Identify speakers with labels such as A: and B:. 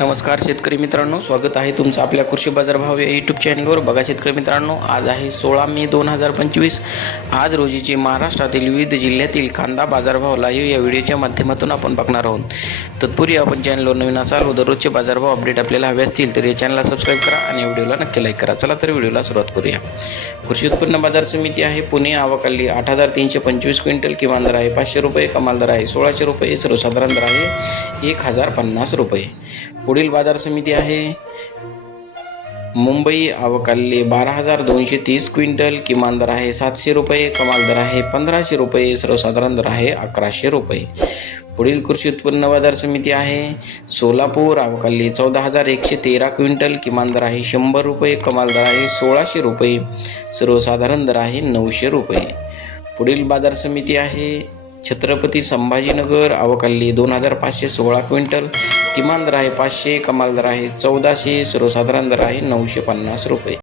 A: नमस्कार शेतकरी मित्रांनो. स्वागत आहे तुमचं आपल्या कृषी बाजार भाव या यूट्यूब चॅनलवर बघा शेतकरी मित्रांनो आज आहे सोळा मे दोन हजार पंचवीस. आज रोजीचे महाराष्ट्रातील विविध जिल्ह्यातील कांदा बाजारभाव लाईव्ह या व्हिडिओच्या माध्यमातून आपण बघणार आहोत. तत्पूर्वी आपण चॅनलवर नवीन असाल व दररोजचे बाजारभाव अपडेट आपल्याला हवे असतील तर या चॅनलला सबस्क्राईब करा आणि व्हिडिओला नक्की लाईक करा. चला तर व्हिडिओला सुरुवात करूया. कृषी उत्पन्न बाजार समिती आहे पुणे. आवकाली आठ हजार तीनशे पंचवीस क्विंटल किमान दर आहे. पाचशे रुपये कमाल दर आहे. सोळाशे रुपये सर्वसाधारण दर आहे. एक हजार पन्नास रुपये. पुढील बाजार समिती आहे. मुंबई आवकाल्ले बारा हजार दोनशे तीस क्विंटल किमान दर आहे सातशे रुपये कमाल दर आहे पंधराशे रुपये सर्वसाधारण दर आहे अकराशे रुपये. पुढील कृषी उत्पन्न बाजार समिती आहे. सोलापूर अवकाली चौदा हजार एकशे तेरा क्विंटल किमान दर आहे शंभर रुपये कमाल दर आहे सोळाशे रुपये सर्वसाधारण दर आहे नऊशे रुपये. पुढील बाजार समिती आहे. छत्रपती संभाजीनगर अवकाली दोन हजार पाचशे सोळा क्विंटल किमान दर आहे पाचशे कमाल दर आहे चौदाशे सर्वसाधारण दर आहे नऊशे पन्नास रुपये.